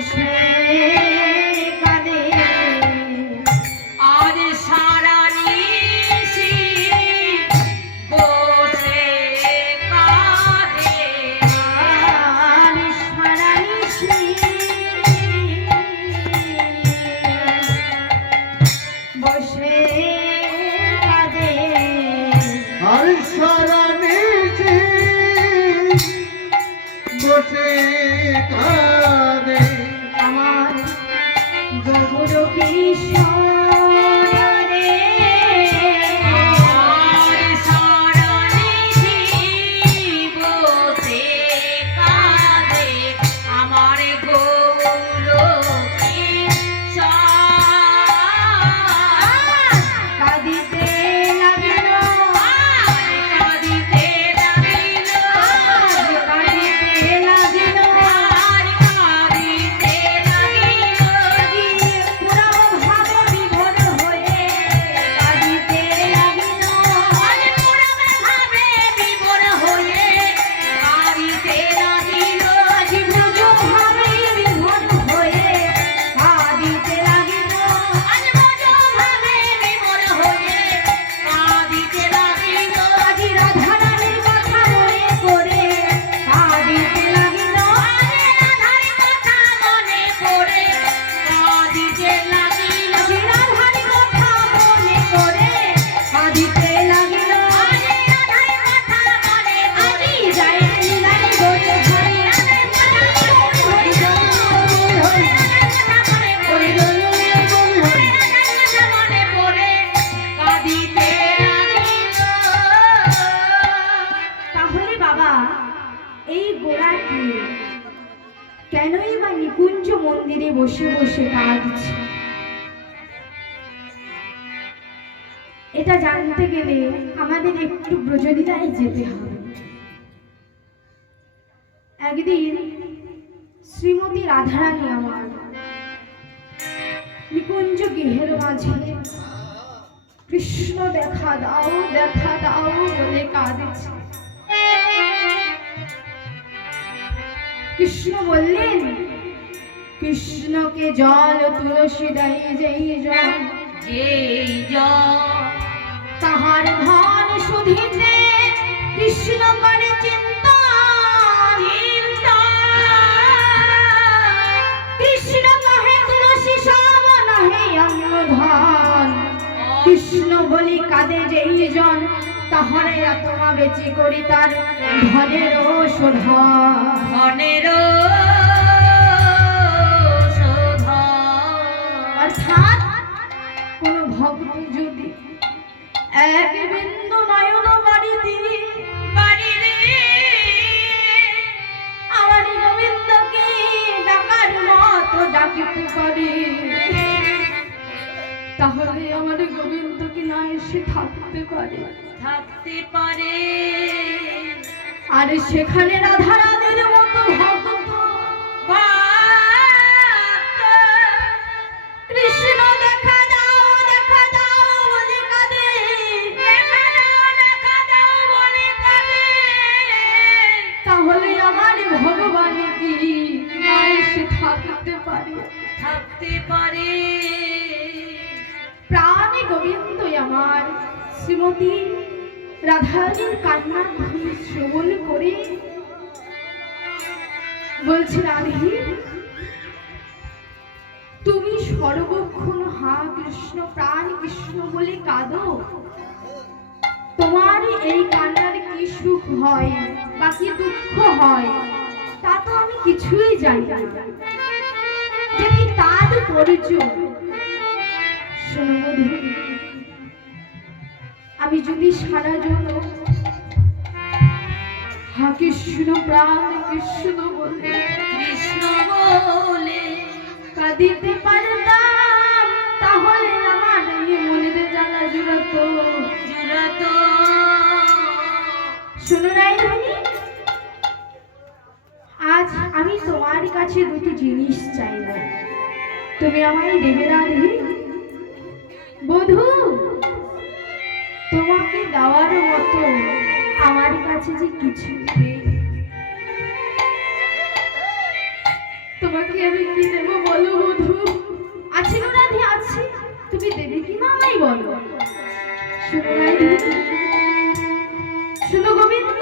বসে কাঁদে আর সারা নিশি বসে কাঁদে আর সারা নিশি বসে কাঁদে আর সারা নিশি বসে কাঁদে আমার গৌর কিশোর রে আর সারা নিশি বসে কাঁদে আমার গৌর কিশোর কাঁদিতে লাগিল কাঁদিতে লাগিল কাঁদিতে লাগিল আর কাঁদিতে লাগিল পুরা ভাবে বিভোর হয়ে কাঁদিতে লাগিল আর পুরা ভাবে বিভোর হয়ে কাঁদিতে লাগিল বুঝো ভাবে বিভোর হয়ে কাঁদিতে লাগিল আর বুঝো ভাবে বিভোর হয়ে কাঁদিতে লাগিল আজি রাধারানীর কথা মনে করে কাঁদিতে লাগিল আরে রাধার কথা মনে করে কাঁদিতে লাগিল আজি রাধার কথা মনে করে কাঁদিতে লাগিল আরে রাধার কথা মনে আজি যায় লীলাই গড়ে ঘরে রাধার কথা হরি হরি হরি হরি হরি মনে পড়ে কাঁদিতে লাগিল তাহলে বাবা এই গোড়াটি কেনই বা নিকুঞ্জ মন্দিরে বসে বসে কাঁদছে এটা জানতে গেলে আমাদের একটু ব্রজদিতায় যেতে হবে। একদিন শ্রীমতী রাধারানী আমার নিকুঞ্জ গৃহের মাঝে কৃষ্ণ দেখা দাও বলে কাঁদছে। কৃষ্ণ বললেন, কৃষ্ণকে জল তুলসী দেয় যেই জল তাহার ধন সুধিতে কৃষ্ণ করে চিন্তা কৃষ্ণ কহে তুলসী সব নহে অন্য ধন কৃষ্ণ বলি কাঁদে যেই জন তাহারে আত্মা বেচি করি তার ধনেরও শোধা অর্থাৎ কোন ভক্ত যদি এক বিন্দু নয়ন বাড়িতে আমার গোবিন্দকে ডাকার মতো ডাকিতে পারে তাহলে আমার গোবিন্দকে না এসে থাকতে পারে আর সেখানে রাধারানীর মতো ভক্ত কৃষ্ণ দেখা দাও বলে কাঁদে তাহলে আমার ভগবান কি না এসে থাকতে পারে প্রাণে গোবিন্দ আমার শ্রীমতী রাধারানীর কান্নার ধ্বনি শ্রবণ করে বলছে, রাধে তুমি সর্বক্ষণ হা কৃষ্ণ প্রাণ কৃষ্ণ বলে কাঁদো, তোমার এই কান্নার কি সুখ হয় বা কি দুঃখ হয় তা তো আমি কিছুই জানি না, যদি তার পরিচয় শোনো বধূ, আমি যদি সারা জন্য হা কৃষ্ণ প্রাণ কৃষ্ণ বলে কাঁদিতে পারতাম তাহলে আমার এই মনের জ্বালা জুড়াতো। শোনো রাইধনী, আজ আমি তোমার কাছে দুটি জিনিস চাইব, তুমি আমায় দেবে রাধে? বধূ, তোমাকে দেওয়ার মতো আমার কাছে যে কিছু নেই। তোমাকে আমি কি দেবো বলো বধূ? আছি গো রাধে আছি, তুমি দেবে কি না আমায় বলো। শুনো রাধে, শুনো গোবিন্দ,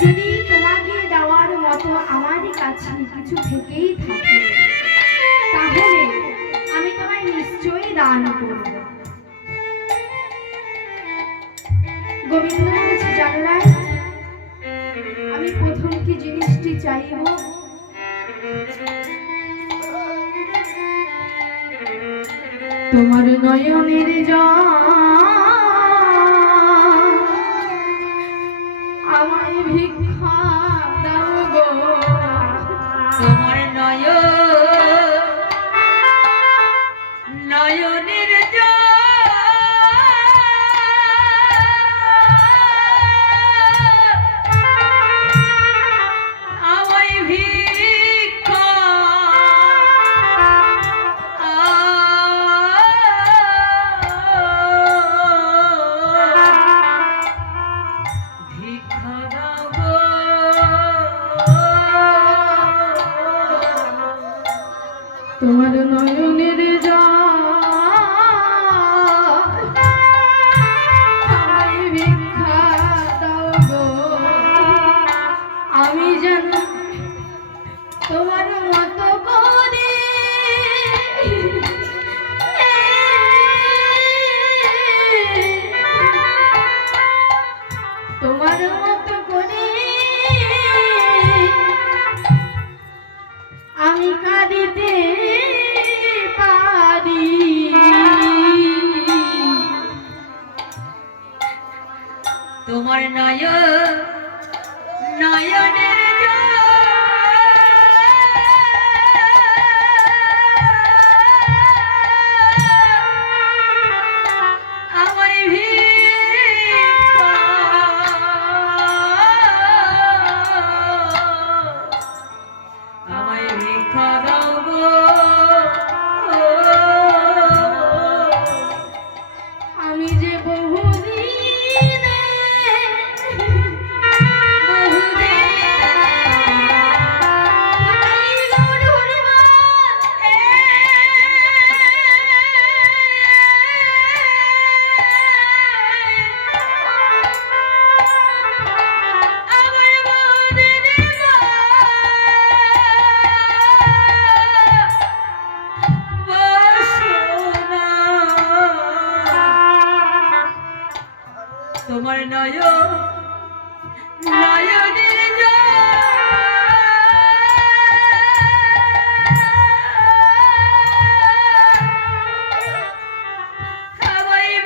যদি তোমাকে দেওয়ার মতো আমারই কাছে কিছু থেকেই থাকে তাহলে আমি তোমায় নিশ্চয়ই দান করব। গোবিন্দ বলেছে জানলাই, আমি প্রথম কি জিনিসটি চাইব? তোমার নয়নের জল আমায় ভিক্ষা দাও গো। তোমার নয়নের আমায় ভিক্ষা ভিক্ষা দাও গো। তোমার নয়নের জল আমায় ভিক্ষা দাও গো। আমি যেন তোমার মতো করে তোমার মতো করে আমি কাঁদিতে পারি। তোমার নয়নের আমায় ভিক্ষা আমায় ভিক্ষা দাও গো। আমি যে বহুদিনে তোমার নয়নের আমায়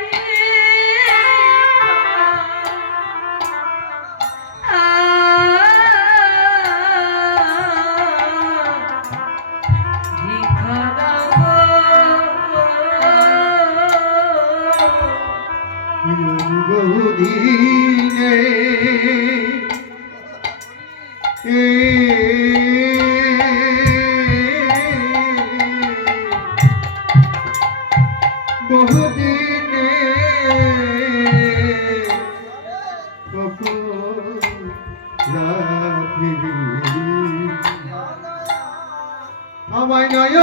ভিক্ষা দাও গো। বহুদিনে বহুদিনে আমায় নয়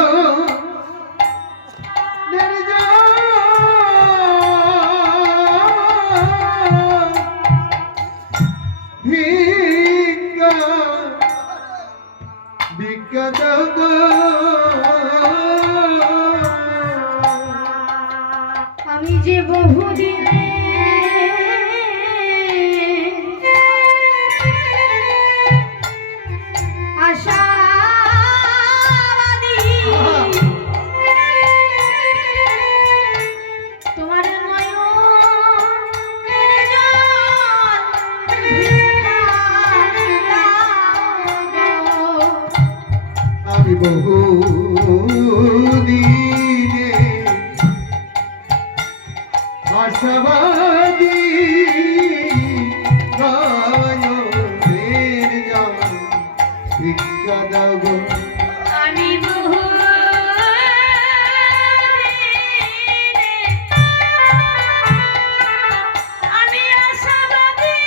আমি যে বহুদিনে আশাবাদী তোমার নয়নের জল ভিক্ষা দাও গো। আমি বহুদিনে আশাবাদী নয়নের জল ভিক্ষা দাও গো। আমি আমি আশাবাদী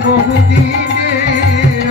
বহুদিনের